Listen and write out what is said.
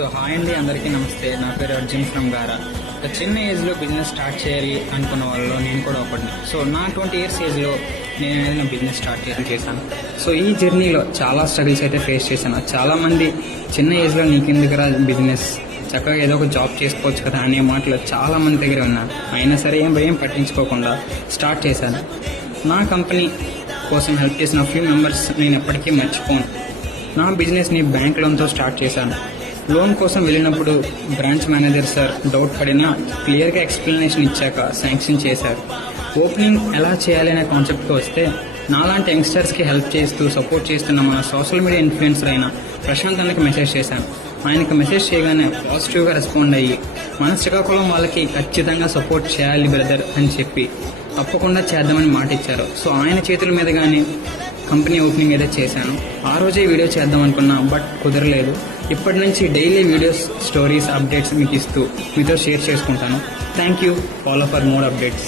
So hi అండి, అందరికీ నమస్తే. నా పేరు అర్జున్ ఫ్రమ్ గారా. చిన్న ఏజ్లో బిజినెస్ స్టార్ట్ చేయాలి అనుకున్న వాళ్ళు నేను కూడా ఒకటిని. సో నా 20 years ఏజ్లో నేను ఏదైనా బిజినెస్ స్టార్ట్ చేశాను. సో ఈ జర్నీలో చాలా స్ట్రగుల్స్ అయితే ఫేస్ చేశాను. చాలామంది చిన్న ఏజ్లో నీకెందుకురా బిజినెస్, చక్కగా ఏదో ఒక జాబ్ చేసుకోవచ్చు కదా అనే మాటలు చాలా మంది దగ్గర ఉన్నాను. అయినా సరే ఏం పట్టించుకోకుండా స్టార్ట్ చేశాను. నా కంపెనీ కోసం హెల్ప్ చేసిన ఫ్యూ మెంబర్స్ నేను ఎప్పటికీ మర్చిపోను. నా బిజినెస్ని బ్యాంక్ లోన్తో స్టార్ట్ చేశాను. లోన్ కోసం వెళ్ళినప్పుడు బ్రాంచ్ మేనేజర్ సార్ డౌట్ పడినా క్లియర్గా ఎక్స్ప్లెనేషన్ ఇచ్చాక శాంక్షన్ చేశారు. ఓపెనింగ్ ఎలా చేయాలి అనే కాన్సెప్ట్కి వస్తే, నాలాంటి యంగ్స్టర్స్కి హెల్ప్ చేస్తూ సపోర్ట్ చేస్తున్న మన సోషల్ మీడియా ఇన్ఫ్లుయెన్సర్ అయిన ప్రశాంత్ అన్నకి మెసేజ్ చేశాను. ఆయనకు మెసేజ్ చేయగానే పాజిటివ్గా రెస్పాండ్ అయ్యి, మన శ్రీకాకుళం వాళ్ళకి ఖచ్చితంగా సపోర్ట్ చేయాలి బ్రదర్ అని చెప్పి తప్పకుండా చేద్దామని మాట ఇచ్చారు. సో ఆయన చేతుల మీదుగానే కంపెనీ ఓపెనింగ్ అయితే చేశాను. ఆ రోజే వీడియో చేద్దాం అనుకున్నా, బట్ కుదరలేదు. ఇప్పటి నుంచి డైలీ వీడియోస్, స్టోరీస్, అప్డేట్స్ మీకు ఇస్తూ మీతో షేర్ చేసుకుంటాను. Thank you. Follow for more updates.